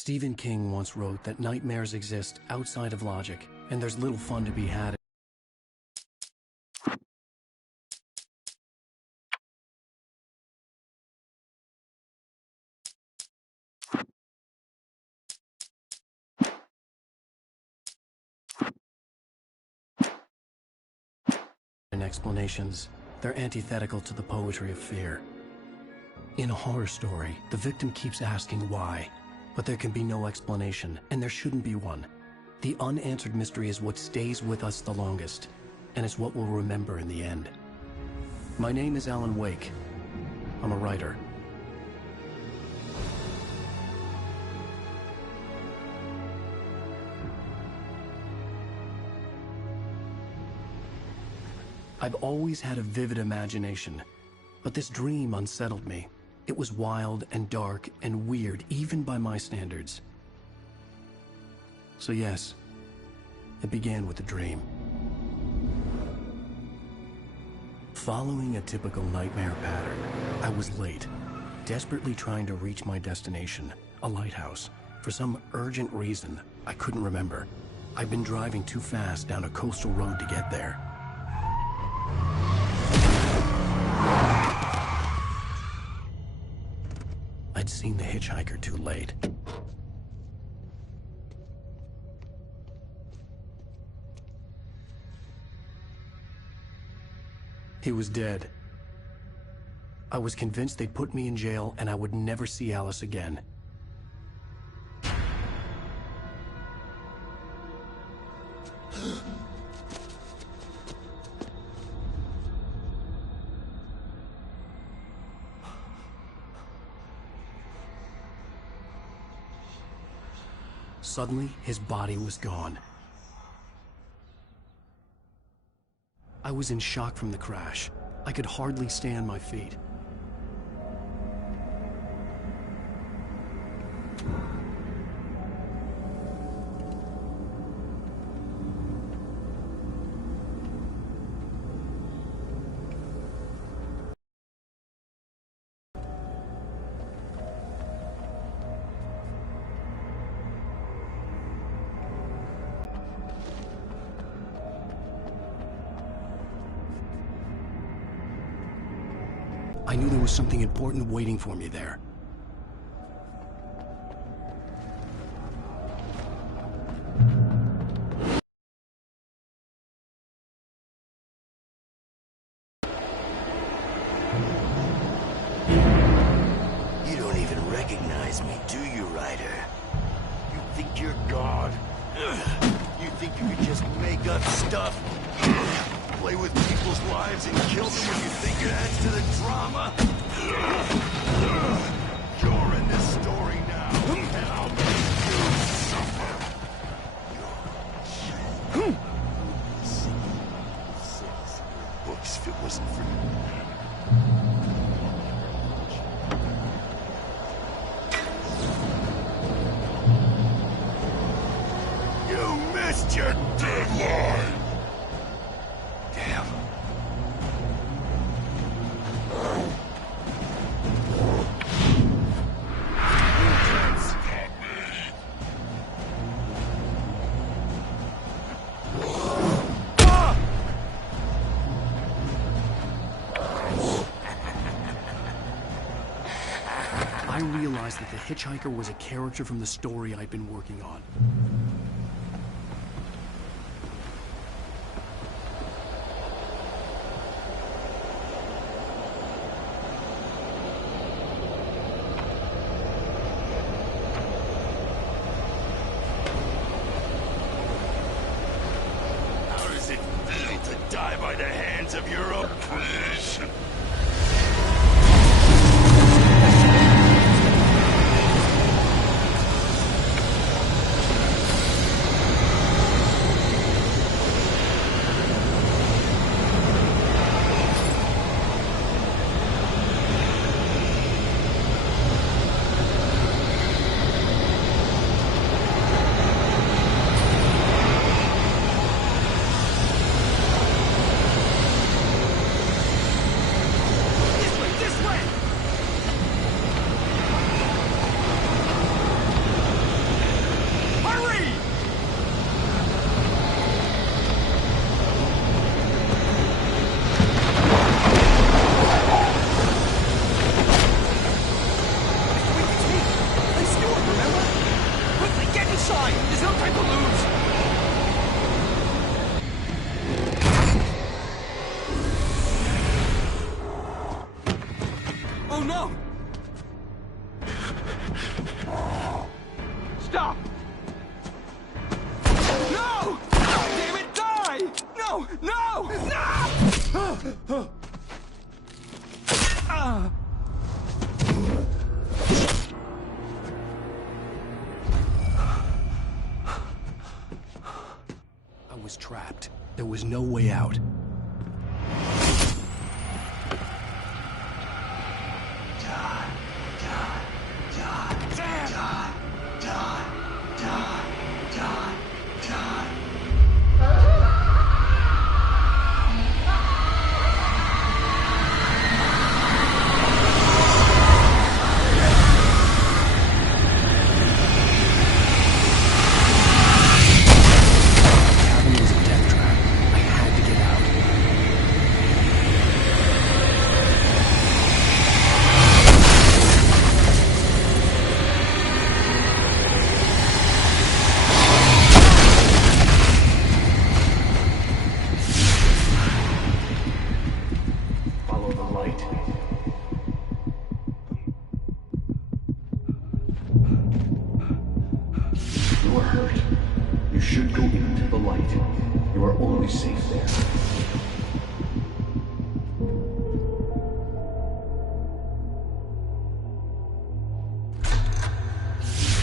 Stephen King once wrote that nightmares exist outside of logic, and there's little fun to be had in explanations. They're antithetical to the poetry of fear. In a horror story, the victim keeps asking why, but there can be no explanation, and there shouldn't be one. The unanswered mystery is what stays with us the longest, and it's what we'll remember in the end. My name is Alan Wake. I'm a writer. I've always had a vivid imagination, but this dream unsettled me. It was wild and dark and weird, even by my standards. So yes, it began with a dream. Following a typical nightmare pattern, I was late, desperately trying to reach my destination, a lighthouse. For some urgent reason, I couldn't remember. I'd been driving too fast down a coastal road to get there. I'd seen the hitchhiker too late. He was dead. I was convinced they'd put me in jail and I would never see Alice again. Suddenly, his body was gone. I was in shock from the crash. I could hardly stay on my feet. I knew there was something important waiting for me there. You don't even recognize me, do you, Ryder? You think you're God? You think you could just make up stuff? Play with people's lives and kill them when you think it adds to the drama? You're in this story now, and I'll make you suffer. You're six books if it wasn't for me. You missed your deadline! Damn. I realized that the hitchhiker was a character from the story I'd been working on. How does it feel to die by the hands of your oppression? No, no! Stop! No! Damn it, die! No! No! No! I was trapped. There was no way out. Cabin was a death trap. I had to get out. Follow the light. You are hurt. You should go into the light. You are only safe there.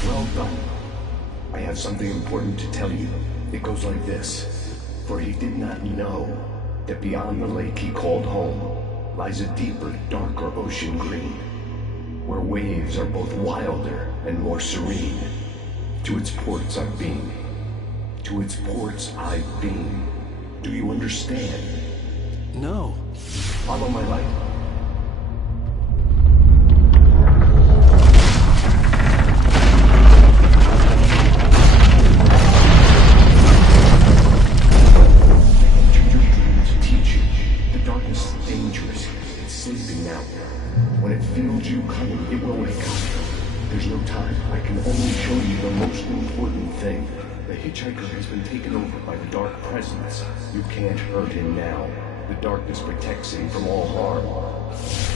Well done. I have something important to tell you. It goes like this. For he did not know that beyond the lake he called home lies a deeper, darker ocean green, where waves are both wilder and more serene. To its ports I've been. To its ports I've been. Do you understand? No. Follow my light. Enter your dream to teach you. The darkness is dangerous. It's sleeping now. When it feels you coming, it will wake up. There's no time. I can only show you the most important thing. The hitchhiker has been taken over by the dark presence. You can't hurt him now. The darkness protects him from all harm.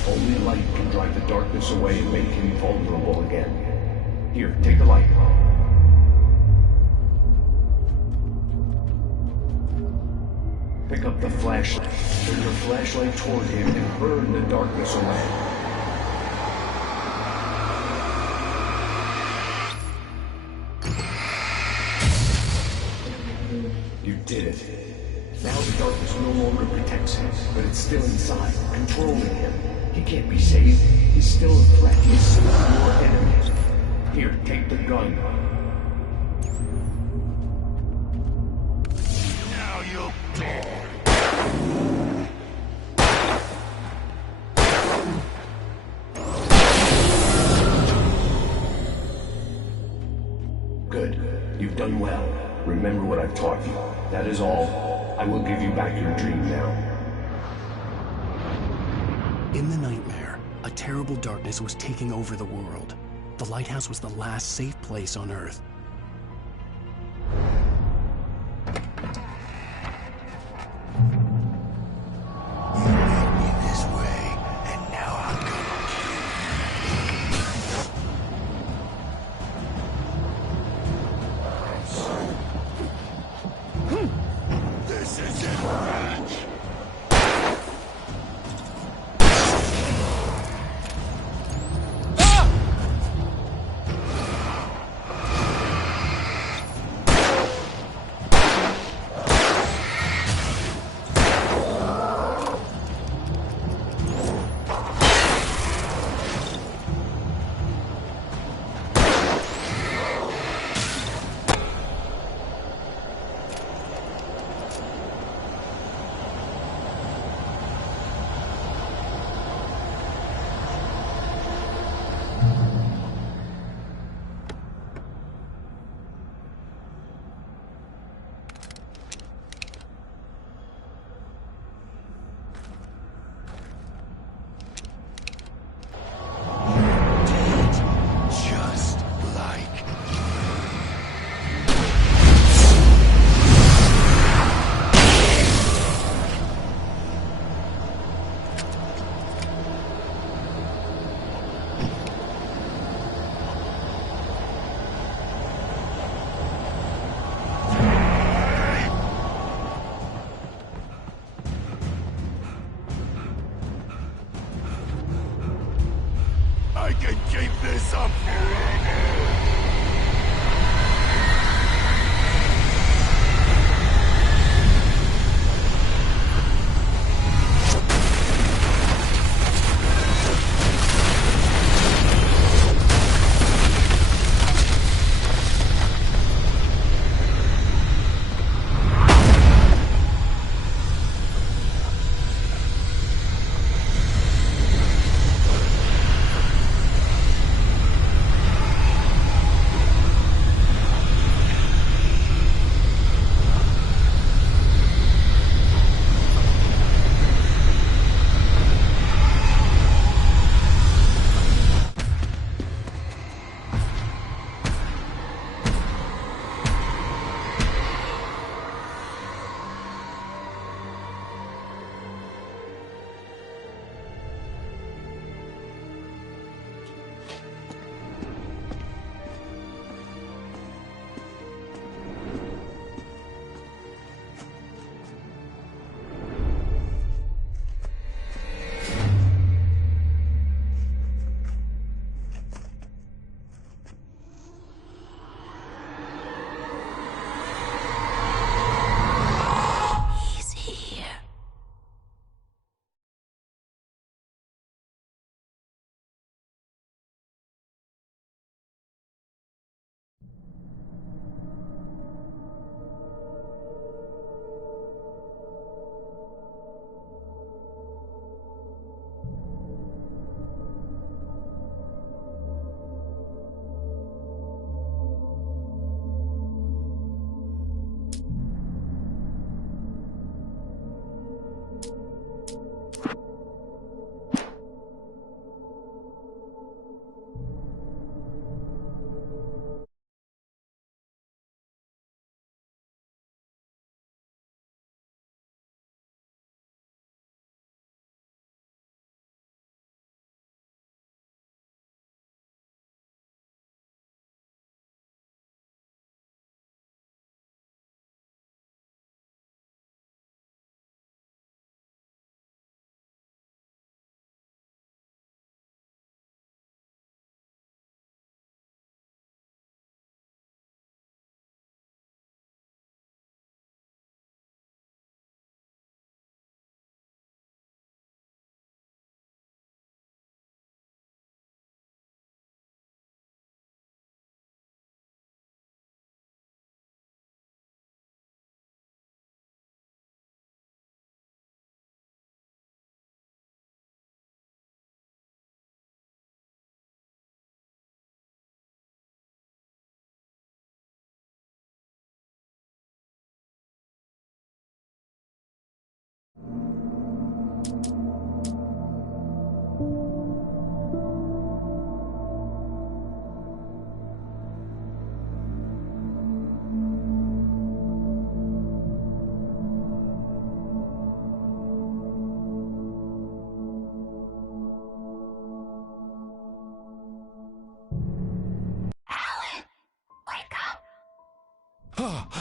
Only light can drive the darkness away and make him vulnerable again. Here, take the light. Pick up the flashlight. Turn your flashlight toward him and burn the darkness away. You did it. Now the darkness no longer protects him, but it's still inside, controlling him. He can't be saved. He's still a threat. He's still your enemy. Here, take the gun. Now you'll die. Good. You've done well. Remember what I've taught you. That is all. I will give you back your dream now. In the nightmare, a terrible darkness was taking over the world. The lighthouse was the last safe place on Earth. You led me this way, and now I'm gonna kill you. This isn't right. I can keep this up forever!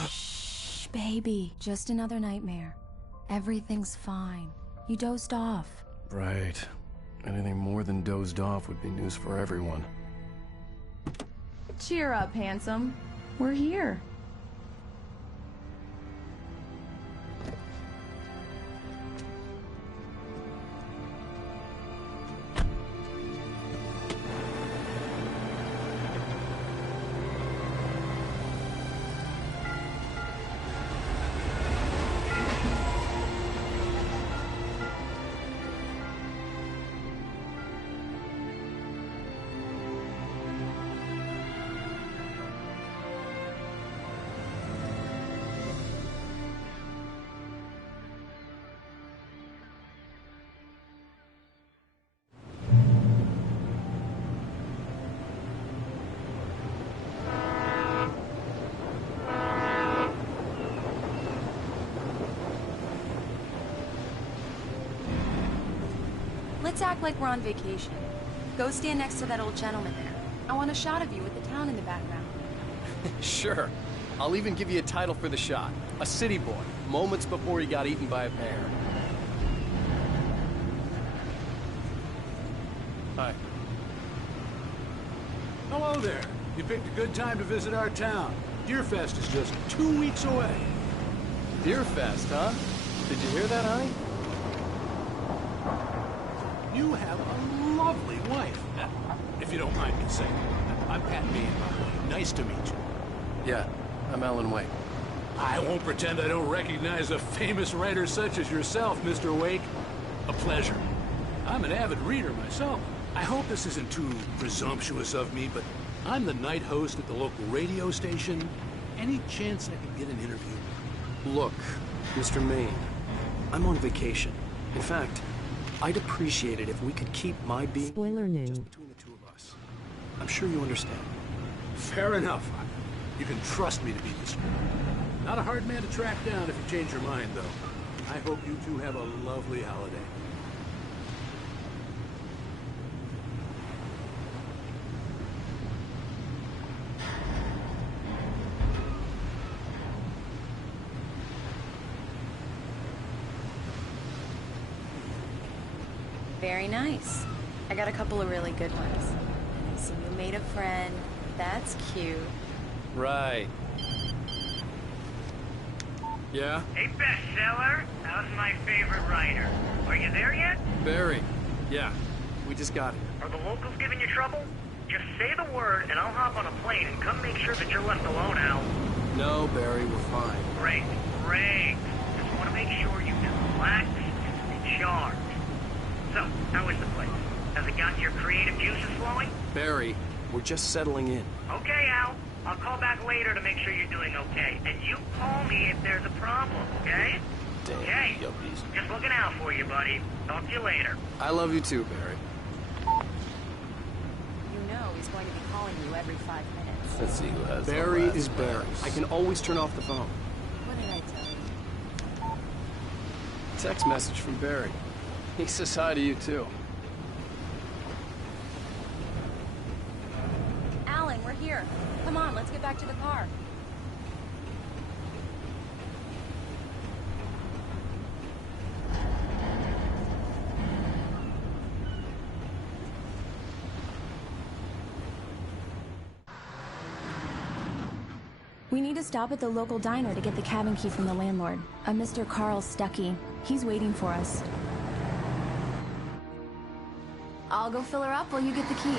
Shh, baby. Just another nightmare. Everything's fine. You dozed off. Right. Anything more than dozed off would be news for everyone. Cheer up, handsome. We're here. Let's act like we're on vacation. Go stand next to that old gentleman there. I want a shot of you with the town in the background. Sure. I'll even give you a title for the shot. A city boy, moments before he got eaten by a bear. Hi. Hello there. You picked a good time to visit our town. Deerfest is just 2 weeks away. Deerfest, huh? Did you hear that, honey? You have a lovely wife. If you don't mind me saying. I'm Pat Meehan. Nice to meet you. Yeah, I'm Alan Wake. I won't pretend I don't recognize a famous writer such as yourself, Mr. Wake. A pleasure. I'm an avid reader myself. I hope this isn't too presumptuous of me, but I'm the night host at the local radio station. Any chance I could get an interview? Look, Mr. Maine, I'm on vacation. In fact, I'd appreciate it if we could keep my being Spoiler new. just between the two of us. I'm sure you understand. Fair enough. You can trust me to be discreet. Not a hard man to track down if you change your mind, though. I hope you two have a lovely holiday. Very nice. I got a couple of really good ones. And I see you made a friend. That's cute. Right. Yeah? Hey, bestseller. How's my favorite writer? Are you there yet? Barry. Yeah. We just got here. Are the locals giving you trouble? Just say the word, and I'll hop on a plane and come make sure that you're left alone, Al. No, Barry, we're fine. Great, great. Just want to make sure you can relax and recharge. So, how is the place? Has it gotten your creative juices flowing? Barry, we're just settling in. Okay, Al. I'll call back later to make sure you're doing okay. And you call me if there's a problem, okay? Damn, okay. yuppies. Just looking out for you, buddy. Talk to you later. I love you too, Barry. You know he's going to be calling you every 5 minutes. Let's see who has Barry the is last Barry. words. I can always turn off the phone. What did I tell you? Text message from Barry. He says hi to you too. Alan, we're here. Come on, let's get back to the car. We need to stop at the local diner to get the cabin key from the landlord, a Mr. Carl Stuckey. He's waiting for us. I'll go fill her up while you get the key.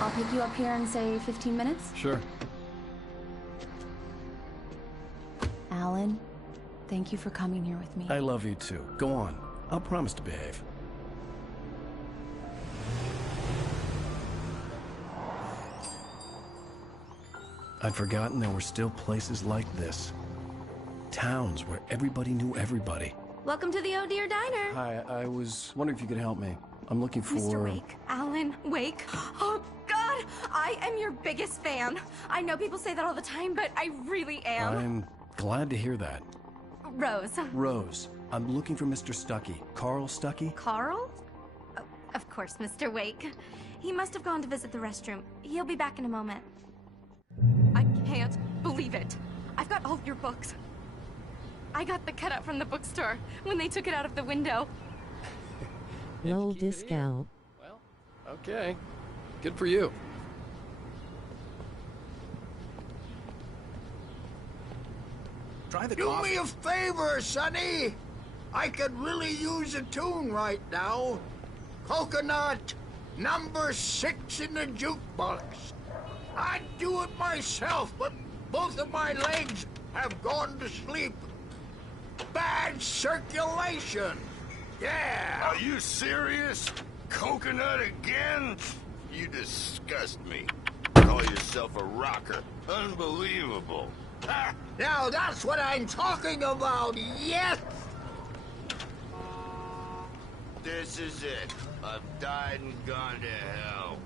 I'll pick you up here in, say, 15 minutes? Sure. Alan, thank you for coming here with me. I love you too. Go on. I'll promise to behave. I'd forgotten there were still places like this. Towns where everybody knew everybody. Welcome to the Oh Dear Diner. Hi, I was wondering if you could help me. I'm looking for... Mr. Wake. Alan Wake. Oh, God! I am your biggest fan. I know people say that all the time, but I really am. I'm glad to hear that. Rose. Rose, I'm looking for Mr. Stuckey. Carl Stuckey? Carl? Oh, of course, Mr. Wake. He must have gone to visit the restroom. He'll be back in a moment. I can't believe it. I've got all of your books. I got the cutout from the bookstore when they took it out of the window. Lol discount. Well, okay. Good for you. Try the Do coffee. me a favor, Sonny. I could really use a tune right now. Coconut, number 6 in the jukebox. I'd do it myself, but both of my legs have gone to sleep. Bad circulation. Yeah. Are you serious? Coconut again? You disgust me. Call yourself a rocker. Unbelievable. Ha! Now that's what I'm talking about, yes! This is it. I've died and gone to hell.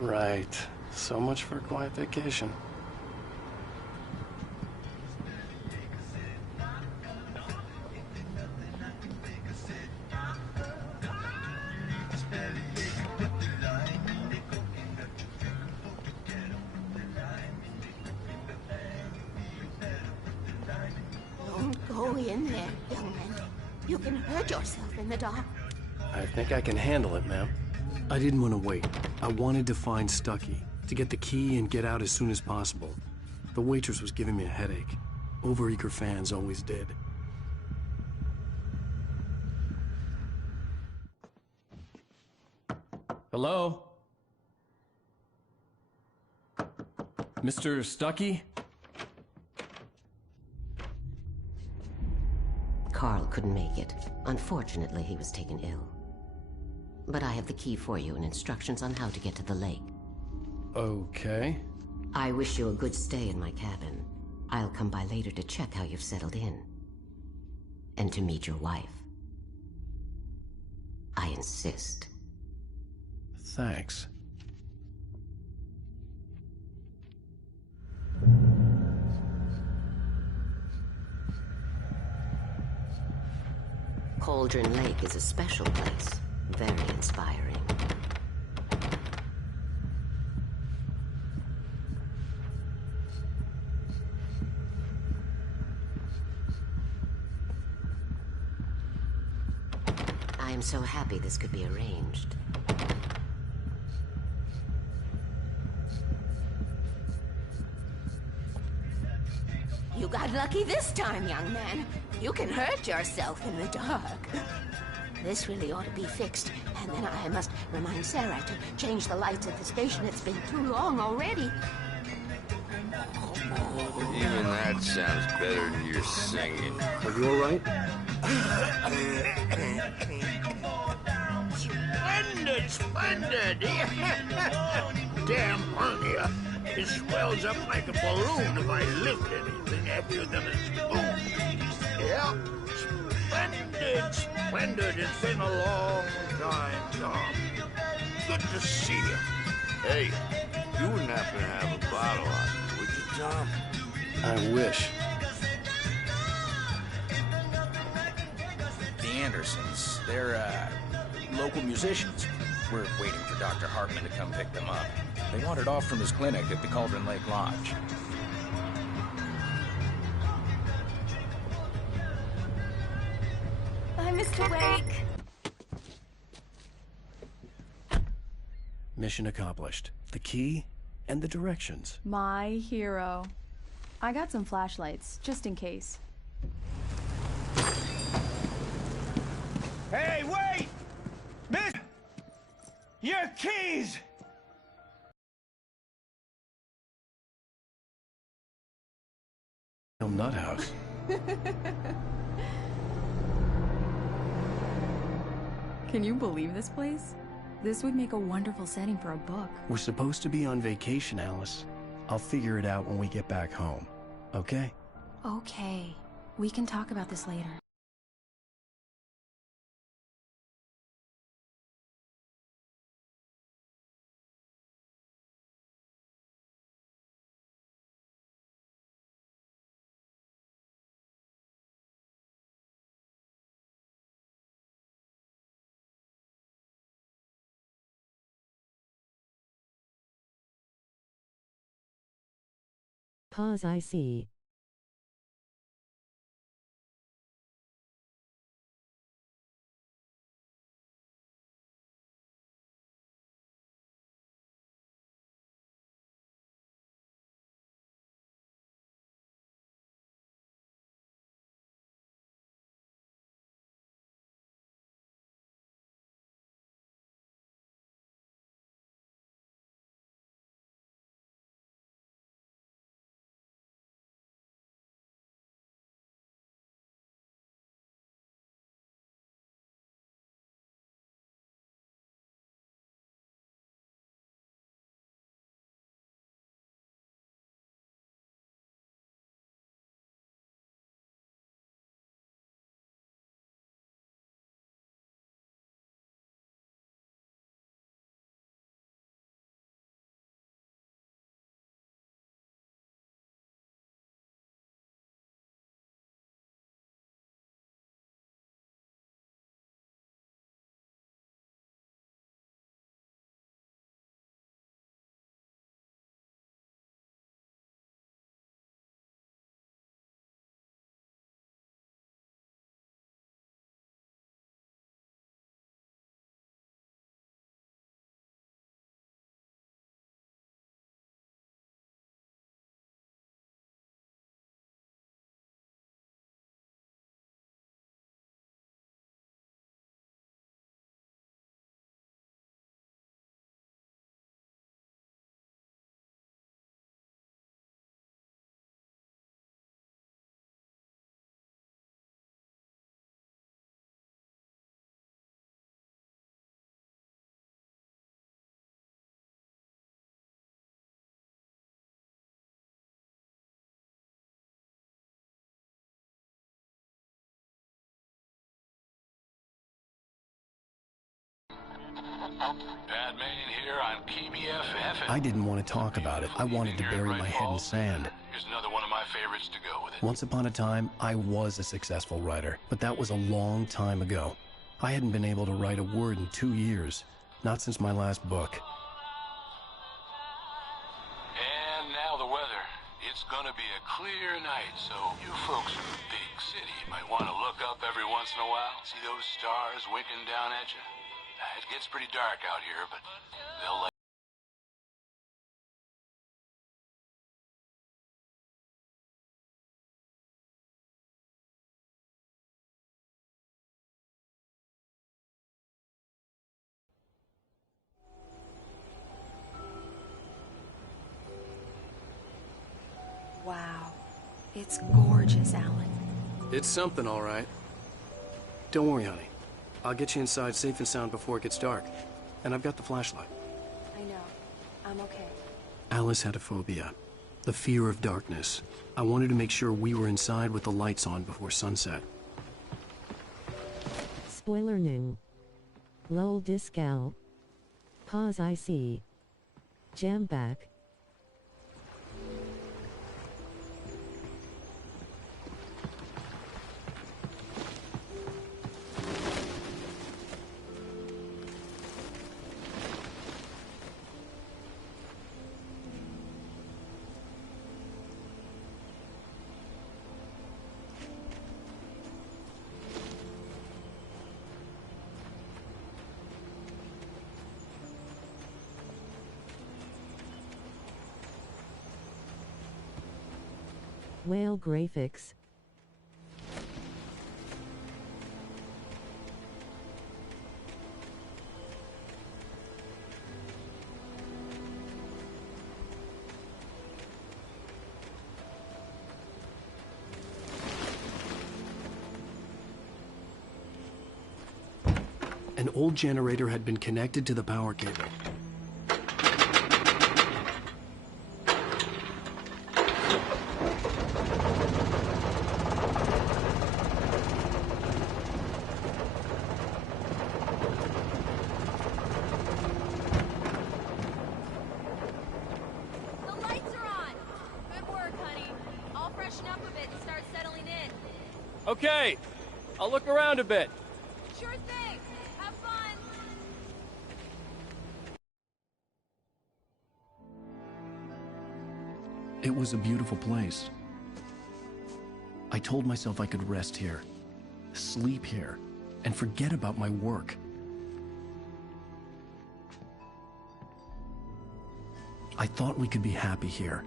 Right. So much for a quiet vacation. Don't go in there, young man. You can hurt yourself in the dark. I think I can handle it, ma'am. I didn't want to wait. I wanted to find Stucky, to get the key and get out as soon as possible. The waitress was giving me a headache. Overeager fans always did. Hello? Mr. Stucky? Carl couldn't make it. Unfortunately, he was taken ill. But I have the key for you and instructions on how to get to the lake. Okay. I wish you a good stay in my cabin. I'll come by later to check how you've settled in. And to meet your wife. I insist. Thanks. Cauldron Lake is a special place. Very inspiring. I am so happy this could be arranged. You got lucky this time, young man. You can hurt yourself in the dark. This really ought to be fixed. And then I must remind Sarah to change the lights at the station. It's been too long already. Even that sounds better than your singing. Are you alright? Splendid, splendid! Damn hernia. It swells up like a balloon if I lift anything heavier than a spoon. Yeah. Splendid, splendid. It's been a long time, Tom. Good to see you. Hey, you wouldn't happen to have a bottle on you, would you, Tom? I wish. The Andersons, they're, local musicians. We're waiting for Dr. Hartman to come pick them up. They wandered off from his clinic at the Cauldron Lake Lodge. Bye, Mr. Wake. Mission accomplished. The key and the directions. My hero. I got some flashlights, just in case. Hey, wait! Miss! Your keys! Nut house. Can you believe this place? This would make a wonderful setting for a book. We're supposed to be on vacation, Alice. I'll figure it out when we get back home. Okay? Okay. We can talk about this later. Pause I see. Pat Main here on KBFF. I didn't want to talk about it. I wanted to bury my head in sand. Here's another one of my favorites to go with it. Once upon a time, I was a successful writer, but that was a long time ago. I hadn't been able to write a word in 2 years, not since my last book. And now the weather. It's gonna be a clear night, so you folks in the big city might want to look up every once in a while. See those stars winking down at you? It gets pretty dark out here, but they'll let. Wow. It's gorgeous, Alan. It's something, all right. Don't worry, honey. I'll get you inside safe and sound before it gets dark. And I've got the flashlight. I know. I'm okay. Alice had a phobia, the fear of darkness. I wanted to make sure we were inside with the lights on before sunset. Spoiler new. Lol discal. Pause I see. Jam back. Whale graphics. An old generator had been connected to the power cable. The lights are on! Good work, honey. I'll freshen up a bit and start settling in. Okay, I'll look around a bit. Sure thing! Have fun! It was a beautiful place. I told myself I could rest here, sleep here, and forget about my work. I thought we could be happy here.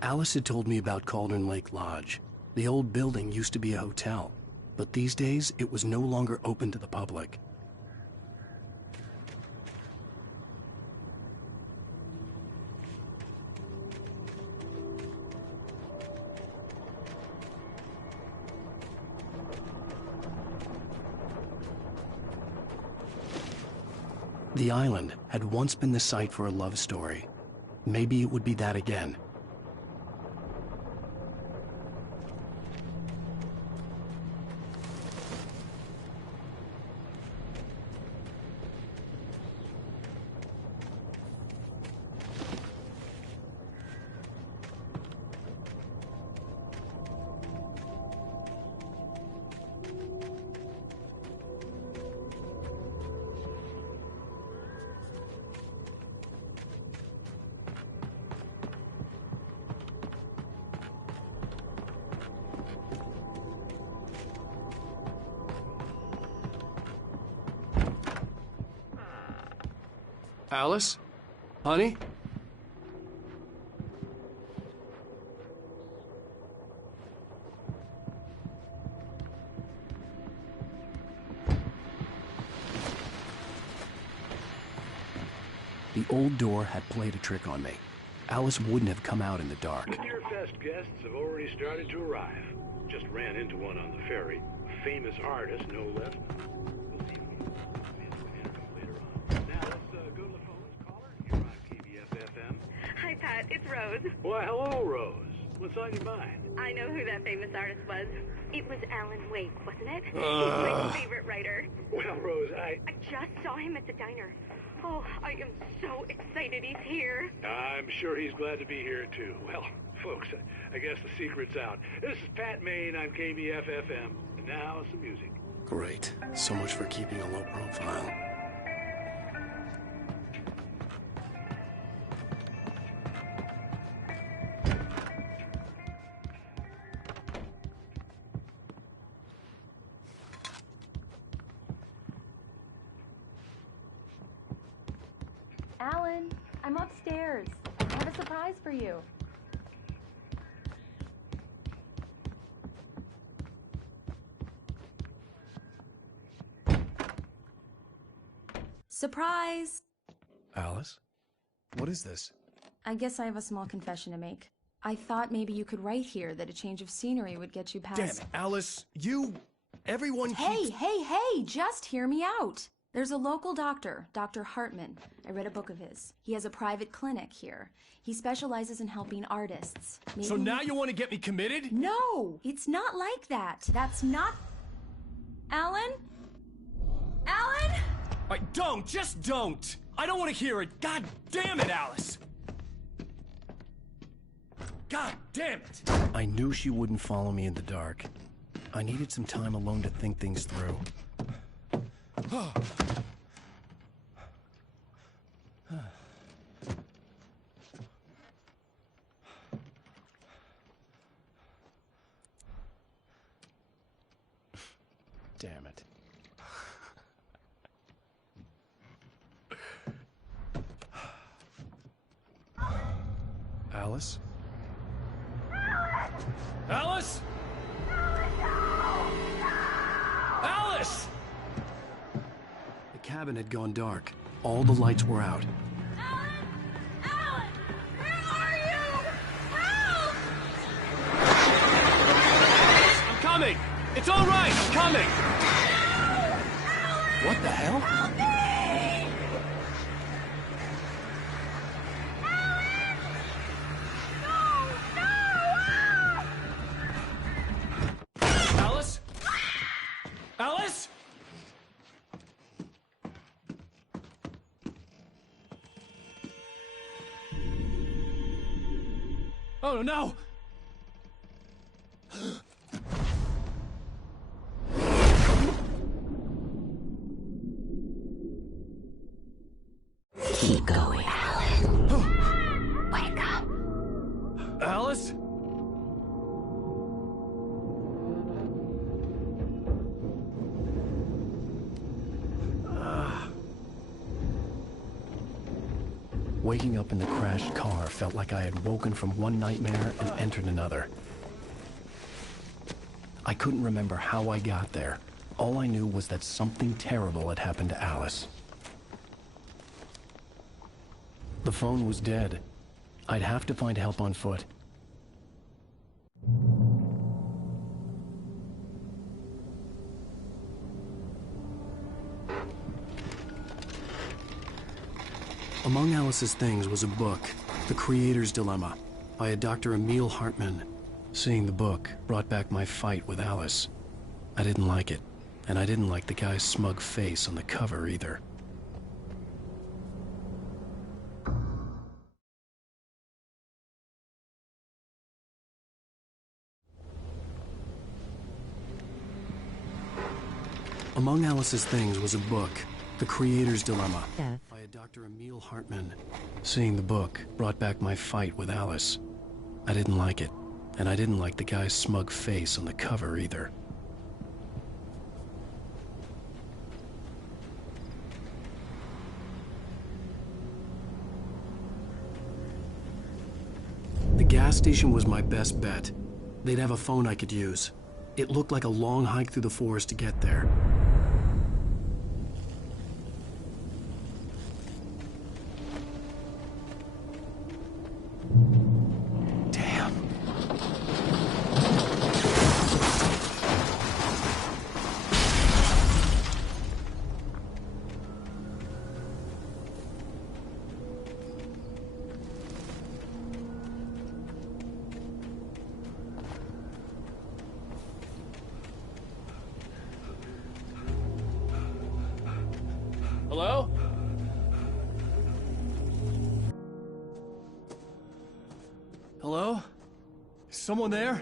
Alice had told me about Cauldron Lake Lodge. The old building used to be a hotel, but these days it was no longer open to the public. The island had once been the site for a love story. Maybe it would be that again. Alice? Honey? The old door had played a trick on me. Alice wouldn't have come out in the dark. Steerfest guests have already started to arrive. Just ran into one on the ferry. A famous artist, no less. We'll see if we can later on. Now let's go to the phones. Caller, you're on KBFFM. Hi, Pat. It's Rose. Why, hello, Rose. What's on your mind? I know who that famous artist was. It was Alan Wake, wasn't it? He's my favorite writer. Well, Rose, I just saw him at the diner. Oh, I am so excited he's here. I'm sure he's glad to be here, too. Well, folks, I guess the secret's out. This is Pat Maine on KBF-FM. And now, some music. Great. So much for keeping a low profile. Alan, I'm upstairs. I have a surprise for you. Surprise! Alice? What is this? I guess I have a small confession to make. I thought maybe you could write here that a change of scenery would get you past... Damn it, Alice! Everyone Hey, just hear me out! There's a local doctor, Dr. Hartman. I read a book of his. He has a private clinic here. He specializes in helping artists. So now you want to get me committed? No! It's not like that. That's not... Alan? Alan? Just don't! I don't want to hear it! God damn it, Alice! God damn it! I knew she wouldn't follow me in the dark. I needed some time alone to think things through. Damn it. Alice? Alice? Alice! The cabin had gone dark. All the lights were out. Alan! Where are you? Help! I'm coming! It's all right! I'm coming! No! What the hell? Help me! Alice? Alice? Oh no! Keep going, Alan. Wake up. Alice? Waking up in the crashed car felt like I had woken from one nightmare and entered another. I couldn't remember how I got there. All I knew was that something terrible had happened to Alice. The phone was dead. I'd have to find help on foot. Among Alice's things was a book, The Creator's Dilemma, by a Dr. Emil Hartman. Seeing the book brought back my fight with Alice. I didn't like it, and I didn't like the guy's smug face on the cover either. Among Alice's things was a book, The Creator's Dilemma, by a Dr. Emil Hartman. Seeing the book brought back my fight with Alice. I didn't like it, and I didn't like the guy's smug face on the cover either. The gas station was my best bet. They'd have a phone I could use. It looked like a long hike through the forest to get there. Hello? Hello? Is someone there?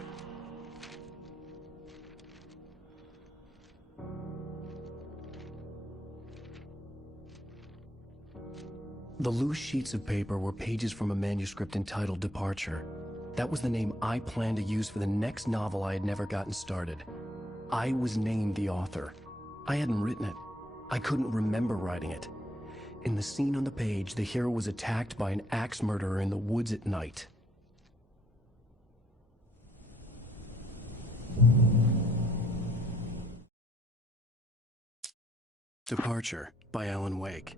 The loose sheets of paper were pages from a manuscript entitled Departure. That was the name I planned to use for the next novel I had never gotten started. I was named the author. I hadn't written it. I couldn't remember writing it. In the scene on the page, the hero was attacked by an axe murderer in the woods at night. Departure by Alan Wake.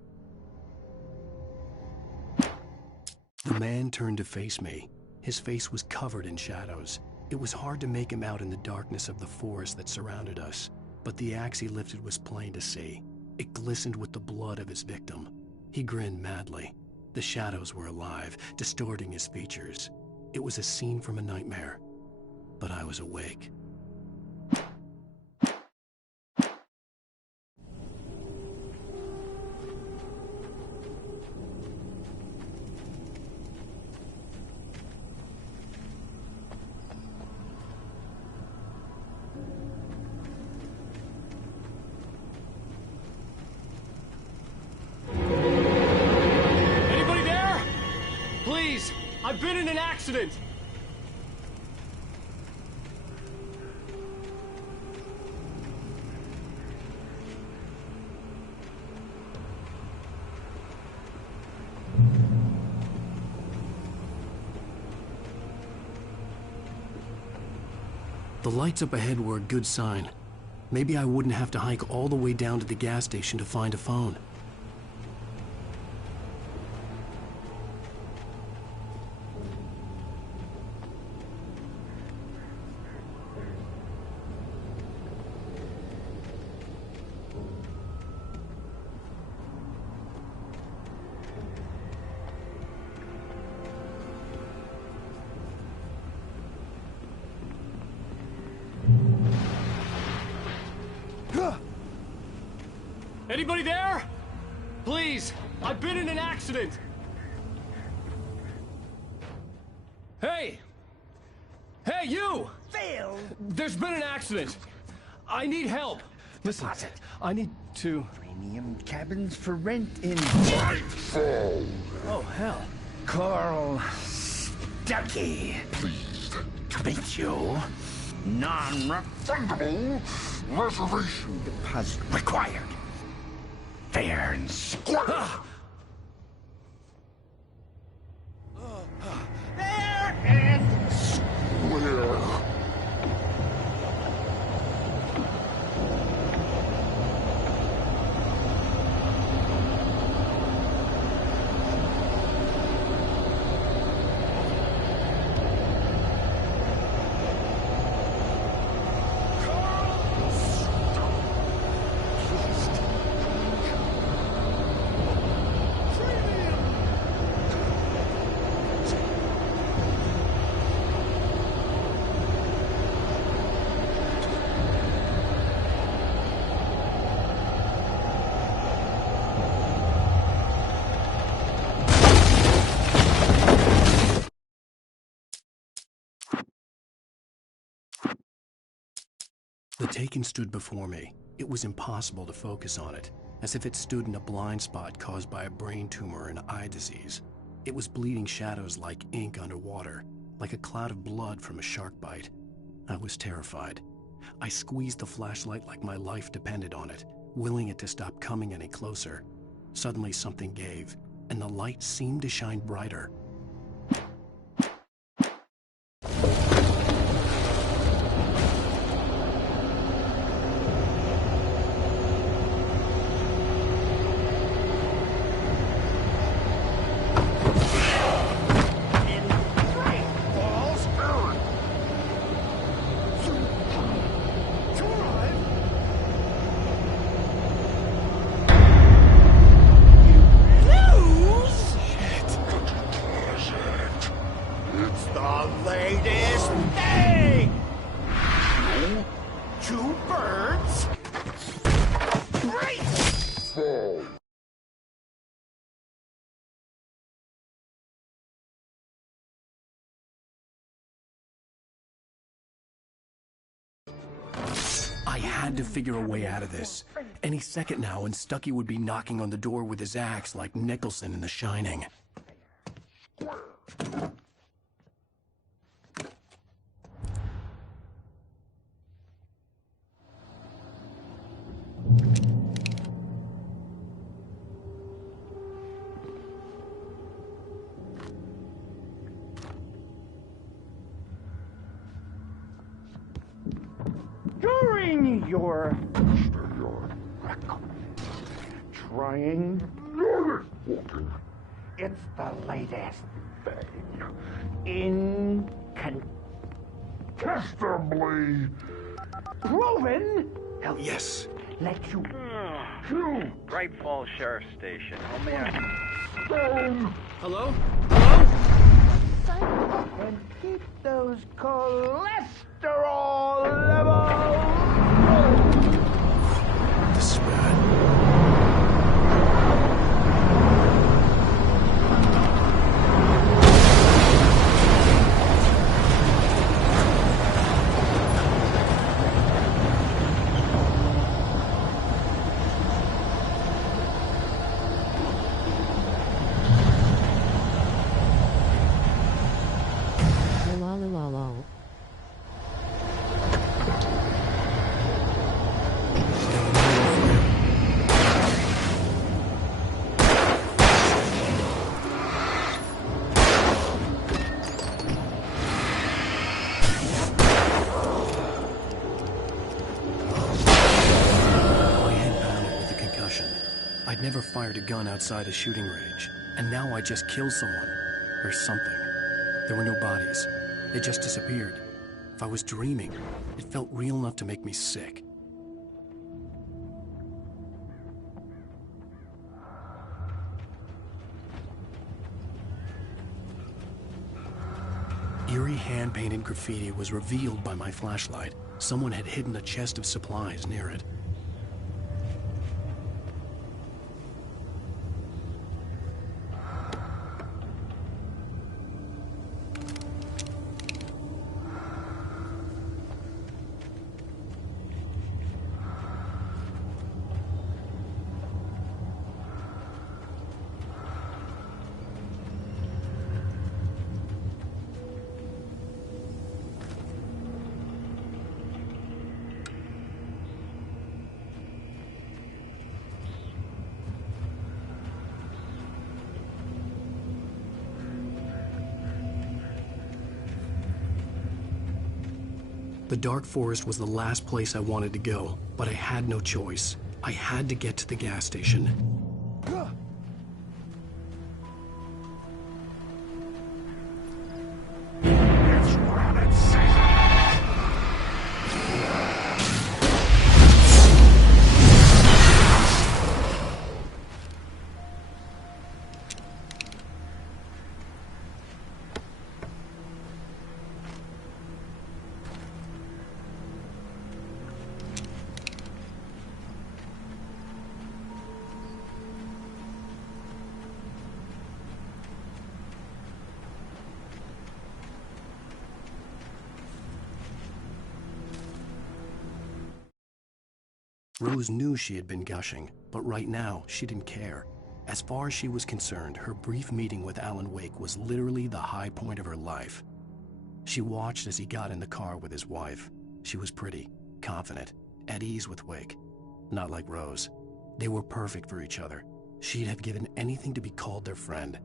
The man turned to face me. His face was covered in shadows. It was hard to make him out in the darkness of the forest that surrounded us, but the axe he lifted was plain to see. It glistened with the blood of his victim. He grinned madly. The shadows were alive, distorting his features. It was a scene from a nightmare, but I was awake. I've been in an accident! The lights up ahead were a good sign. Maybe I wouldn't have to hike all the way down to the gas station to find a phone. Anybody there? Please, I've been in an accident! Hey! Hey, you! Phil! There's been an accident! I need help! Listen, I need to... Premium cabins for rent in... Oh, hell. Carl Stuckey. Pleased to meet you. Non-refundable reservation deposit required. Fair and square. Fair and square. The Taken stood before me. It was impossible to focus on it, as if it stood in a blind spot caused by a brain tumor and eye disease. It was bleeding shadows like ink underwater, like a cloud of blood from a shark bite. I was terrified. I squeezed the flashlight like my life depended on it, willing it to stop coming any closer. Suddenly something gave, and the light seemed to shine brighter. It's the latest thing! Two birds? Great! I had to figure a way out of this. Any second now, and Stucky would be knocking on the door with his axe like Nicholson in The Shining. During your trying, it's the latest thing. Incontestably proven. Yes. Let you. Great Falls Sheriff Station. How may I? Hello? And keep those cholesterol levels. This is bad. I'd never fired a gun outside a shooting range, and now I just killed someone. Or something. There were no bodies. They just disappeared. If I was dreaming, it felt real enough to make me sick. Eerie hand-painted graffiti was revealed by my flashlight. Someone had hidden a chest of supplies near it. The dark forest was the last place I wanted to go, but I had no choice. I had to get to the gas station. Rose knew she had been gushing, but right now, she didn't care. As far as she was concerned, her brief meeting with Alan Wake was literally the high point of her life. She watched as he got in the car with his wife. She was pretty, confident, at ease with Wake. Not like Rose. They were perfect for each other. She'd have given anything to be called their friend.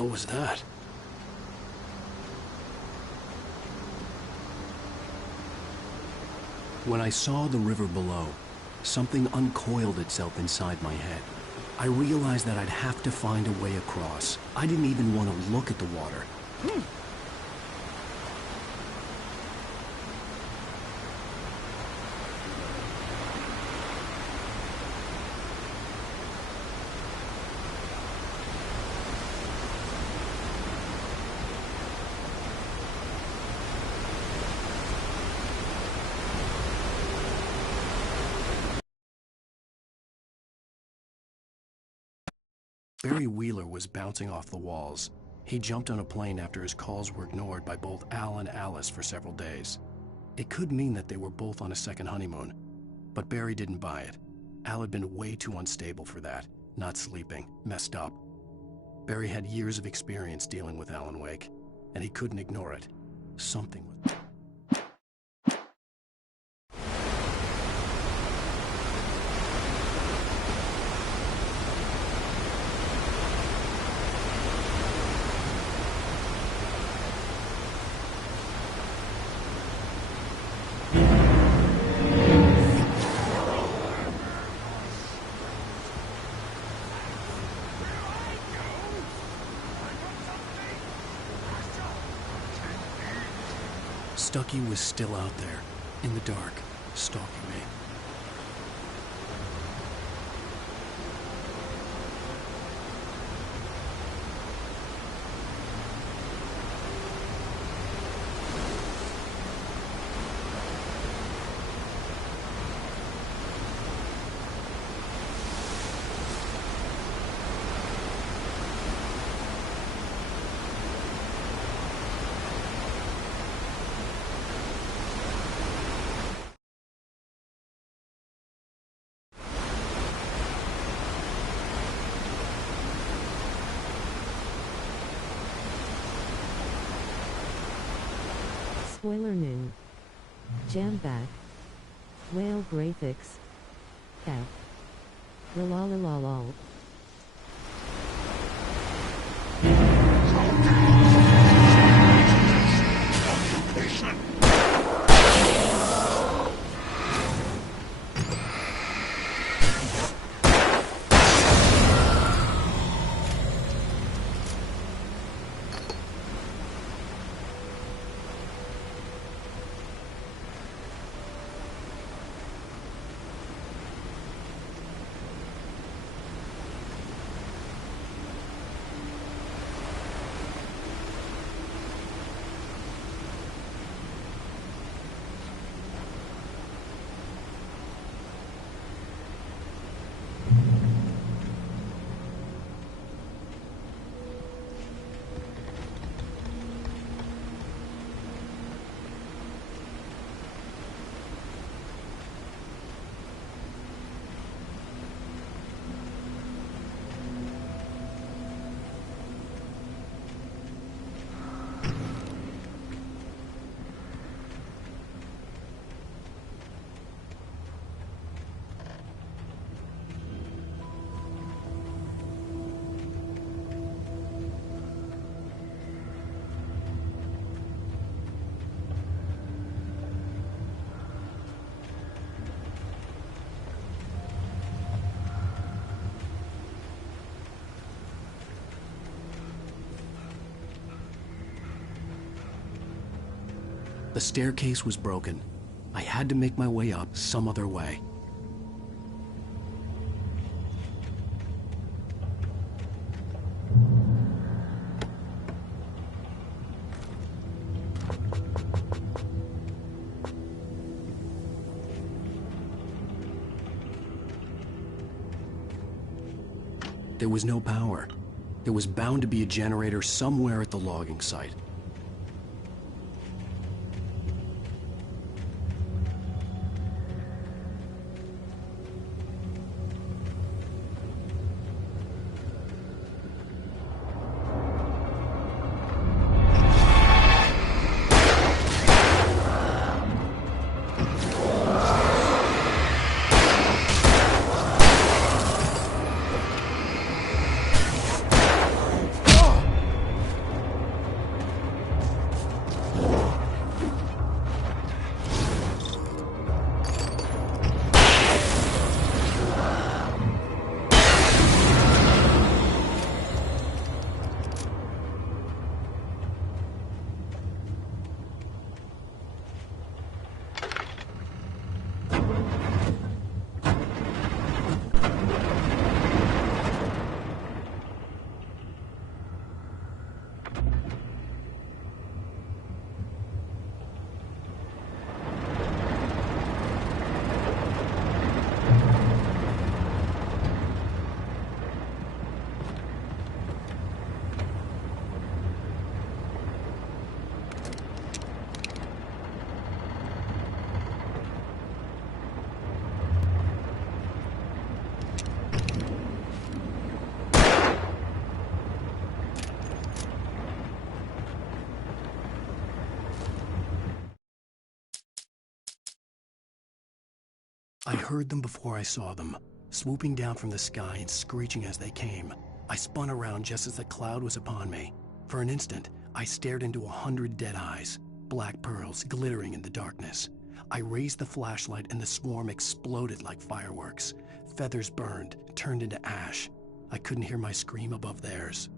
Was that? When I saw the river below, something uncoiled itself inside my head. I realized that I'd have to find a way across. I didn't even want to look at the water. Barry Wheeler was bouncing off the walls. He jumped on a plane after his calls were ignored by both Al and Alice for several days. It could mean that they were both on a second honeymoon, but Barry didn't buy it. Al had been way too unstable for that, not sleeping, messed up. Barry had years of experience dealing with Alan Wake, and he couldn't ignore it. Something was... Stucky was still out there, in the dark, stalking me. Spoiler noon. Jamback. Whale graphics. F. La la la la la. The staircase was broken. I had to make my way up some other way. There was no power. There was bound to be a generator somewhere at the logging site. I heard them before I saw them, swooping down from the sky and screeching as they came. I spun around just as the cloud was upon me. For an instant, I stared into 100 dead eyes, black pearls glittering in the darkness. I raised the flashlight and the swarm exploded like fireworks. Feathers burned, turned into ash. I couldn't hear my scream above theirs.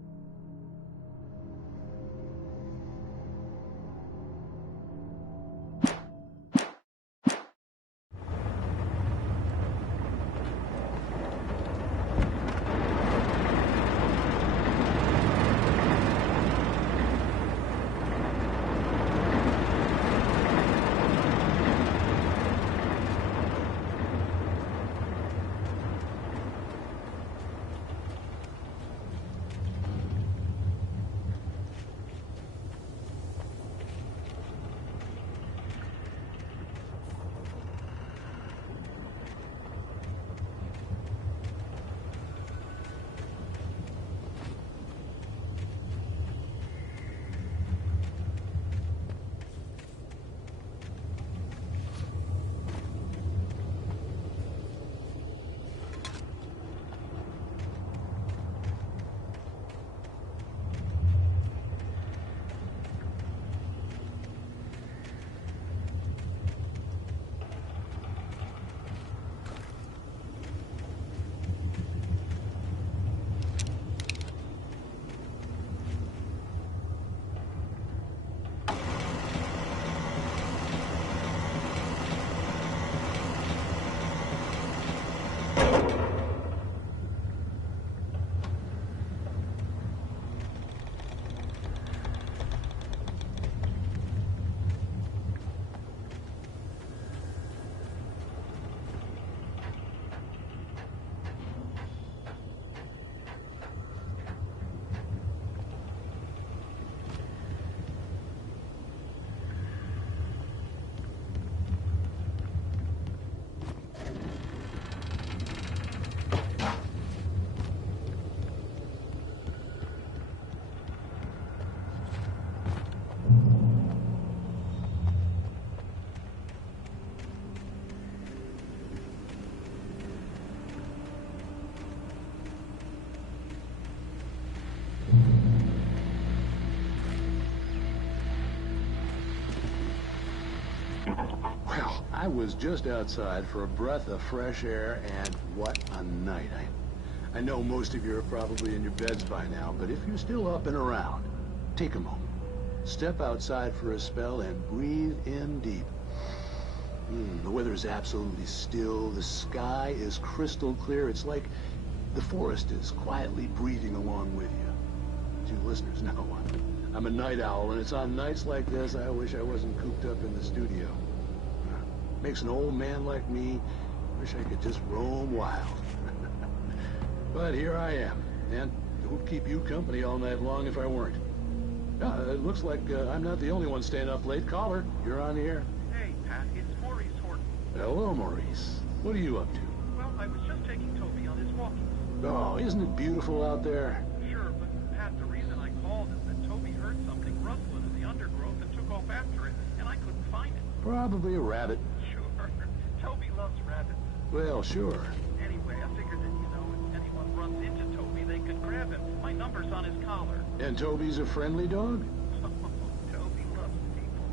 I was just outside for a breath of fresh air, and what a night. I know most of you are probably in your beds by now, but if you're still up and around, take a moment. Step outside for a spell and breathe in deep. The weather is absolutely still. The sky is crystal clear. It's like the forest is quietly breathing along with you. To listeners, no, I'm a night owl, and it's on nights like this I wish I wasn't cooped up in the studio. Makes an old man like me wish I could just roam wild. But here I am, and it would keep you company all night long if I weren't. It looks like I'm not the only one staying up late. Caller, you're on the air. Hey, Pat, it's Maurice Horton. Hello, Maurice. What are you up to? Well, I was just taking Toby on his walkies. Oh, isn't it beautiful out there? Sure, but Pat, the reason I called is that Toby heard something rustling in the undergrowth and took off after it, and I couldn't find it. Probably a rabbit. Sure. Toby loves rabbits. Well, sure. Anyway, I figured that, if anyone runs into Toby, they could grab him. My number's on his collar. And Toby's a friendly dog? Toby loves people.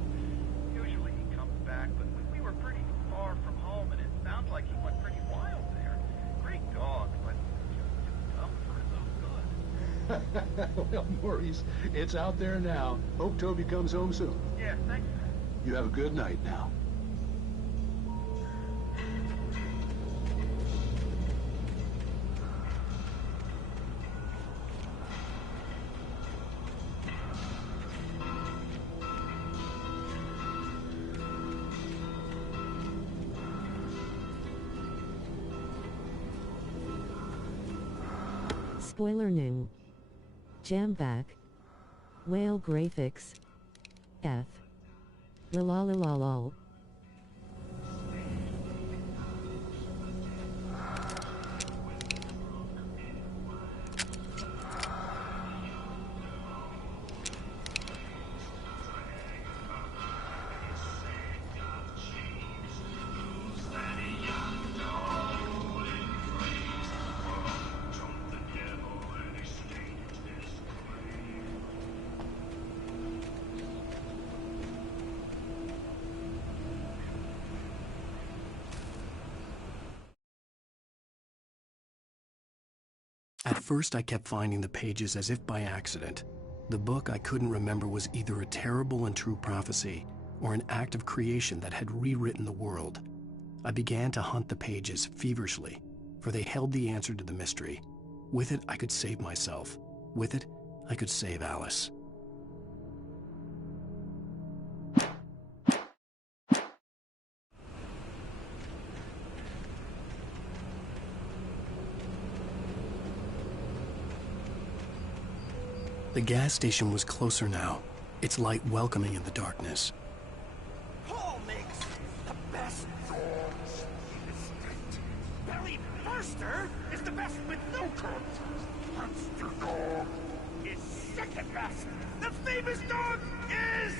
Usually he comes back, but we were pretty far from home, and it sounds like he went pretty wild there. Great dog, but just dumb for his own good. Well, Maurice, it's out there now. Hope Toby comes home soon. Yeah, thanks. You have a good night now. Spoiler new. Jamback. Whale graphics. F. La la la la la. At first, I kept finding the pages as if by accident. The book I couldn't remember was either a terrible and true prophecy or an act of creation that had rewritten the world. I began to hunt the pages feverishly, for they held the answer to the mystery. With it, I could save myself. With it, I could save Alice. The gas station was closer now, its light welcoming in the darkness. Paul makes the best dogs in the street. Belly Burster is the best with no coat. Monster Dog is second best. The famous dog is...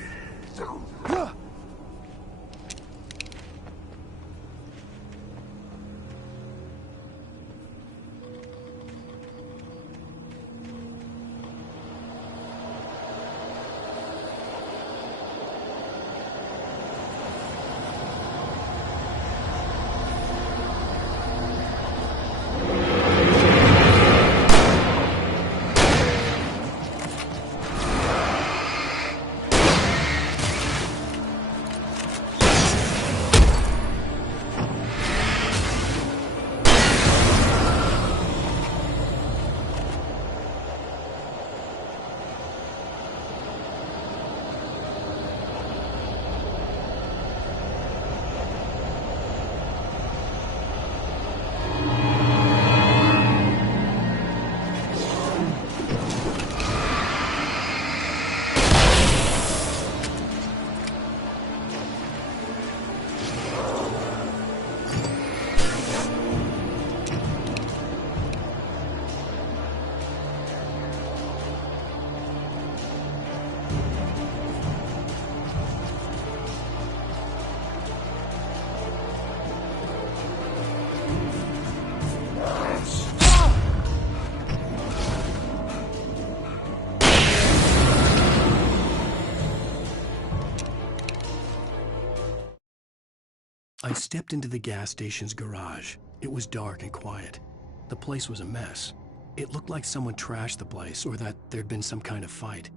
I stepped into the gas station's garage. It was dark and quiet. The place was a mess. It looked like someone trashed the place or that there'd been some kind of fight.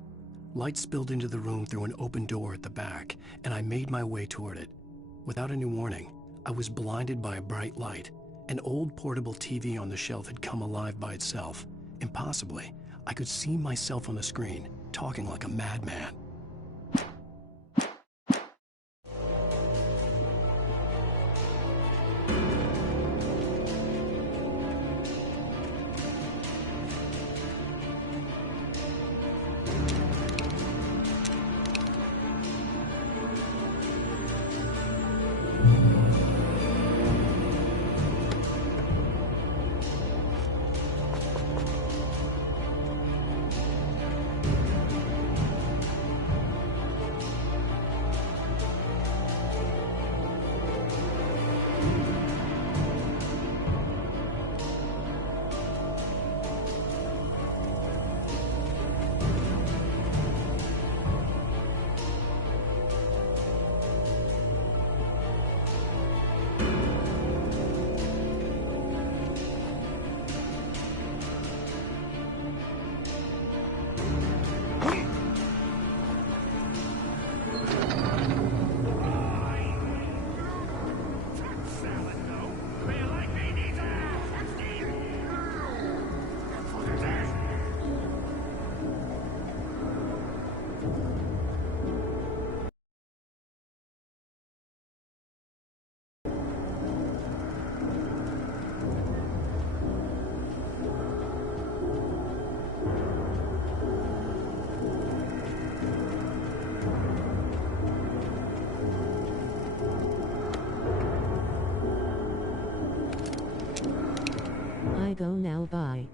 Light spilled into the room through an open door at the back, and I made my way toward it. Without any warning, I was blinded by a bright light. An old portable TV on the shelf had come alive by itself. Impossibly, I could see myself on the screen, talking like a madman. I go now, bye.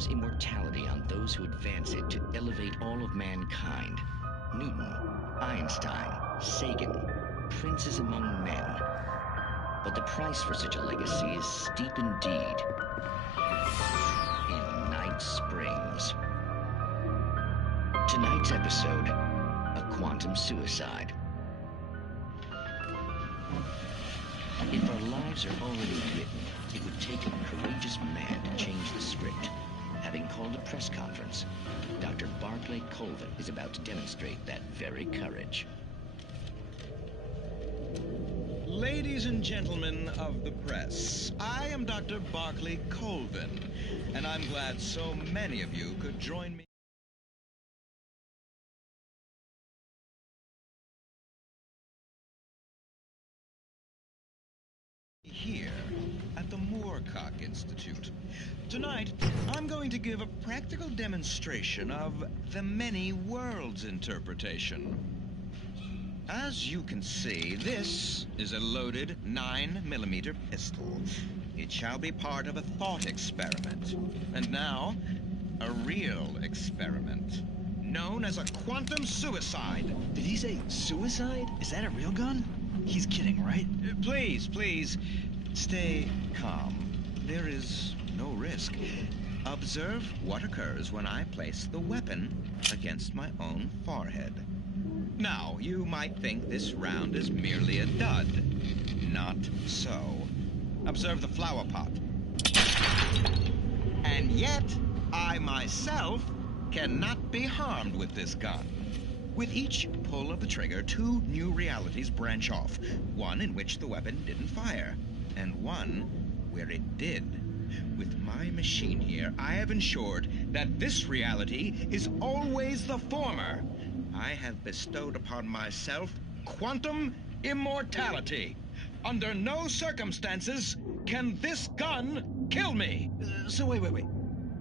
bestows immortality on those who advance it to elevate all of mankind. Newton, Einstein, Sagan, princes among men. But the price for such a legacy is steep indeed. In Night Springs. Tonight's episode, a quantum suicide. If our lives are already written, it would take a courageous man to change the script. Having called a press conference, Dr. Barclay Colvin is about to demonstrate that very courage. Ladies and gentlemen of the press, I am Dr. Barclay Colvin, and I'm glad so many of you could join me here at the Moorcock Institute. Tonight, I'm going to give a practical demonstration of the many worlds interpretation. As you can see, this is a loaded 9mm pistol. It shall be part of a thought experiment. And now, a real experiment, known as a quantum suicide. Did he say suicide? Is that a real gun? He's kidding, right? Please, please, stay calm. There is no risk. Observe what occurs when I place the weapon against my own forehead. Now, you might think this round is merely a dud. Not so. Observe the flower pot. And yet, I myself cannot be harmed with this gun. With each pull of the trigger, two new realities branch off. One in which the weapon didn't fire, and one where it did. With my machine here, I have ensured that this reality is always the former. I have bestowed upon myself quantum immortality. Under no circumstances can this gun kill me. So wait.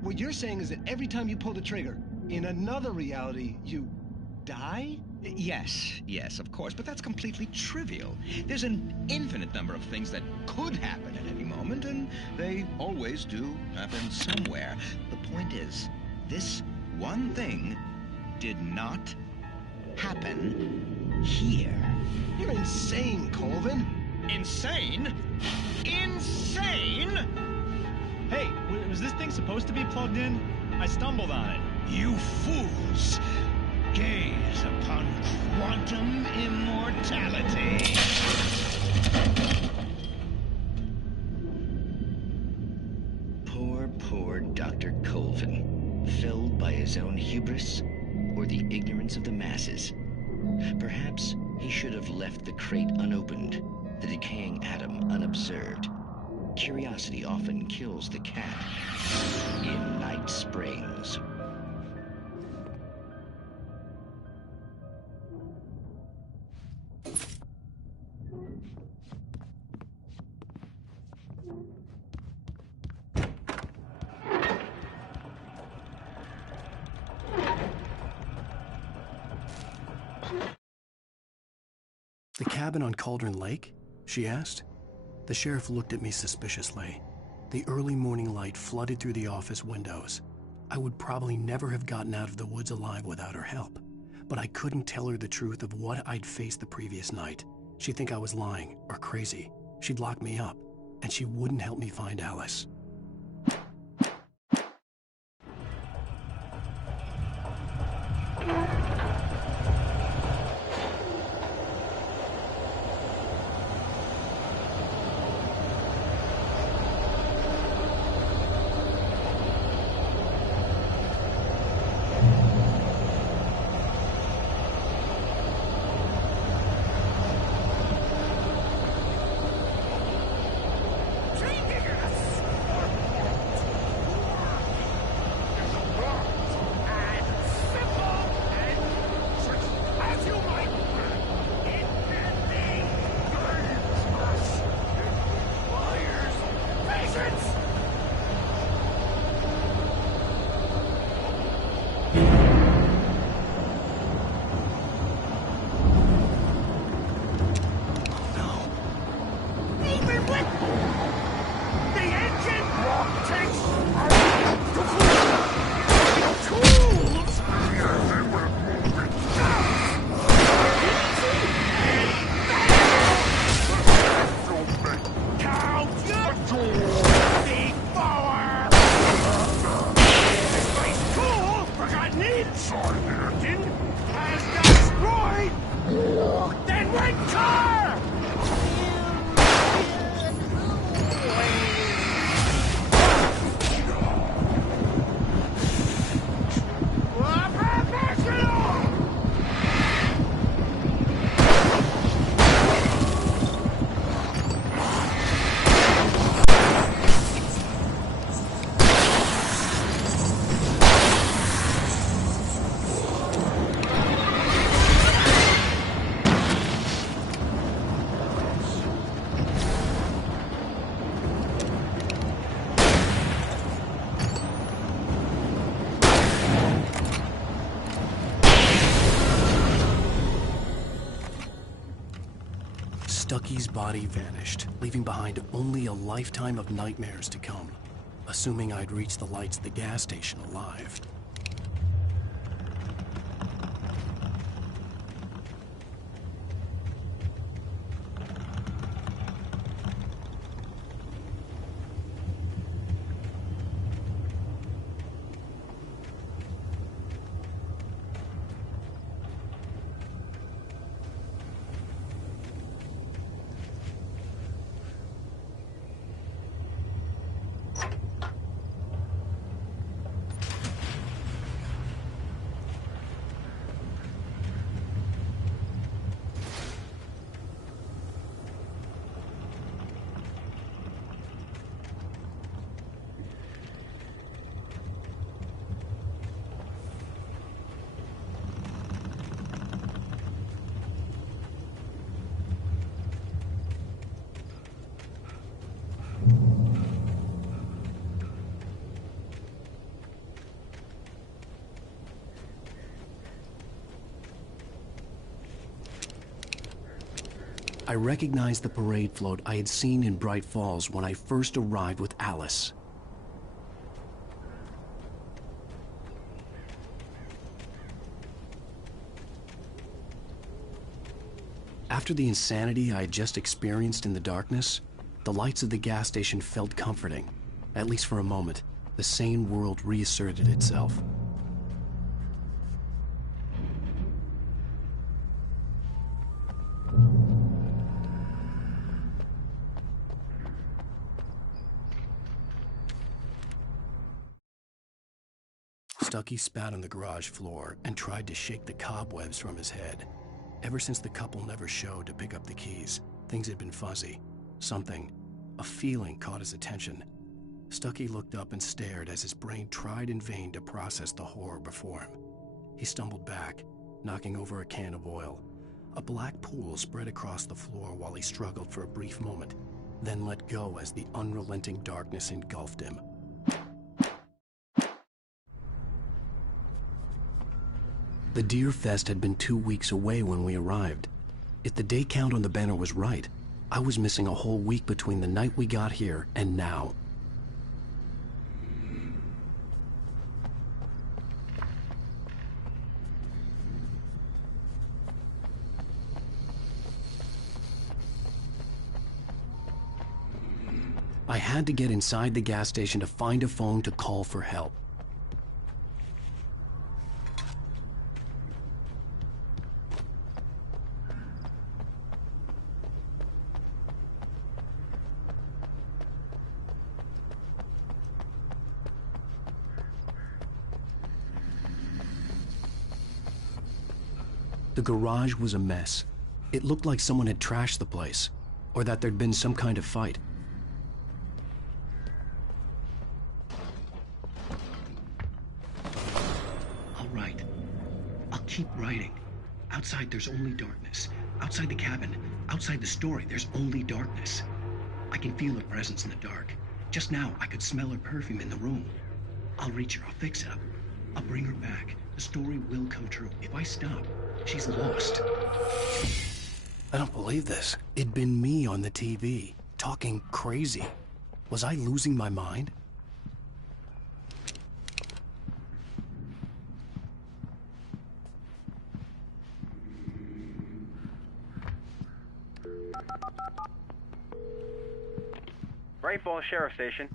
What you're saying is that every time you pull the trigger, in another reality, you die? Yes, of course, but that's completely trivial. There's an infinite number of things that could happen at any moment, and they always do happen somewhere. The point is, this one thing did not happen here. You're insane, Colvin. Insane? Insane? Hey, was this thing supposed to be plugged in? I stumbled on it. You fools! Gaze upon quantum immortality. Poor Dr. Colvin, felled by his own hubris or the ignorance of the masses. Perhaps he should have left the crate unopened, the decaying atom unobserved. Curiosity often kills the cat. In Night Springs. The cabin on Cauldron Lake? She asked. The sheriff looked at me suspiciously. The early morning light flooded through the office windows. I would probably never have gotten out of the woods alive without her help. But I couldn't tell her the truth of what I'd faced the previous night. She'd think I was lying or crazy. She'd lock me up, and she wouldn't help me find Alice. inside there? Didn't has destroyed! Then retire! Stucky's body vanished, leaving behind only a lifetime of nightmares to come, assuming I'd reached the lights at the gas station alive. I recognized the parade float I had seen in Bright Falls when I first arrived with Alice. After the insanity I had just experienced in the darkness, the lights of the gas station felt comforting. At least for a moment, the sane world reasserted itself. Stucky spat on the garage floor and tried to shake the cobwebs from his head. Ever since the couple never showed to pick up the keys, things had been fuzzy. Something, a feeling, caught his attention. Stucky looked up and stared as his brain tried in vain to process the horror before him. He stumbled back, knocking over a can of oil. A black pool spread across the floor while he struggled for a brief moment, then let go as the unrelenting darkness engulfed him. The Deer Fest had been 2 weeks away when we arrived. If the day count on the banner was right, I was missing a whole week between the night we got here and now. I had to get inside the gas station to find a phone to call for help. The garage was a mess. It looked like someone had trashed the place, or that there'd been some kind of fight. All right. I'll keep writing. Outside, there's only darkness. Outside the cabin, outside the story, there's only darkness. I can feel her presence in the dark. Just now, I could smell her perfume in the room. I'll reach her. I'll fix it up. I'll bring her back. The story will come true. If I stop, she's lost. I don't believe this. It'd been me on the TV, talking crazy. Was I losing my mind? Bright Falls Sheriff Station.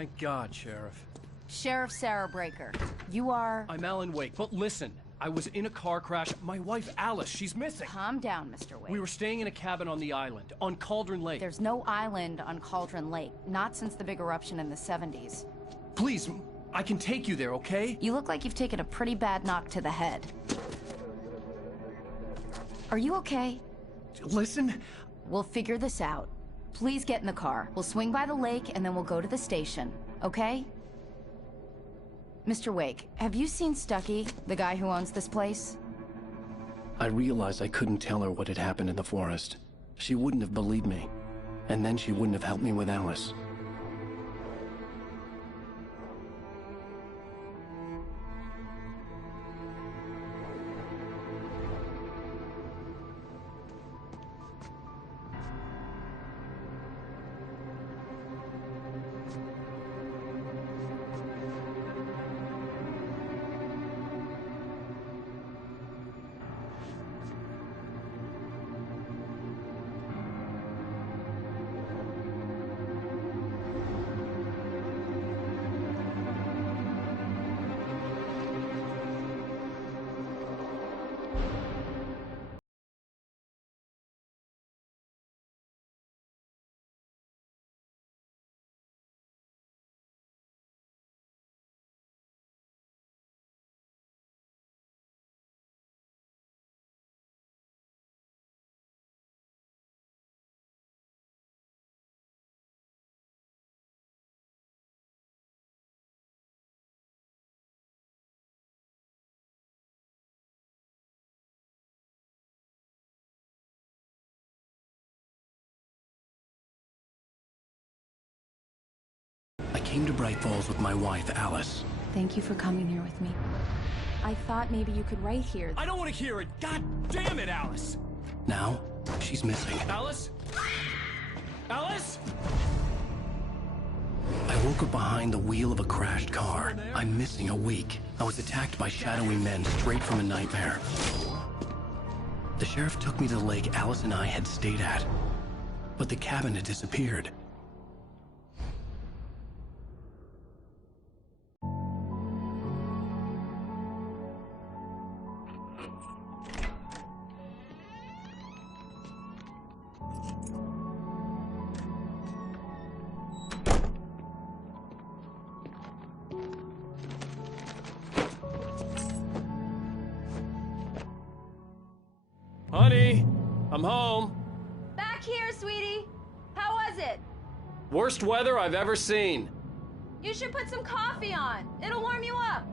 Thank God, Sheriff. Sheriff Sarah Breaker. You are... I'm Alan Wake, but listen. I was in a car crash. My wife, Alice, she's missing. Calm down, Mr. Wake. We were staying in a cabin on the island, on Cauldron Lake. There's no island on Cauldron Lake. Not since the big eruption in the 70s. Please, I can take you there, okay? You look like you've taken a pretty bad knock to the head. Are you okay? Listen. We'll figure this out. Please get in the car. We'll swing by the lake and then we'll go to the station, okay? Mr. Wake, have you seen Stucky, the guy who owns this place? I realized I couldn't tell her what had happened in the forest. She wouldn't have believed me. And then she wouldn't have helped me with Alice. I came to Bright Falls with my wife, Alice. Thank you for coming here with me. I thought maybe you could write here. I don't want to hear it! God damn it, Alice! Now, she's missing. Alice? Alice? I woke up behind the wheel of a crashed car. I'm missing a week. I was attacked by shadowy men straight from a nightmare. The sheriff took me to the lake Alice and I had stayed at. But the cabin had disappeared. Honey, I'm home. Back here, sweetie. How was it? Worst weather I've ever seen. You should put some coffee on. It'll warm you up.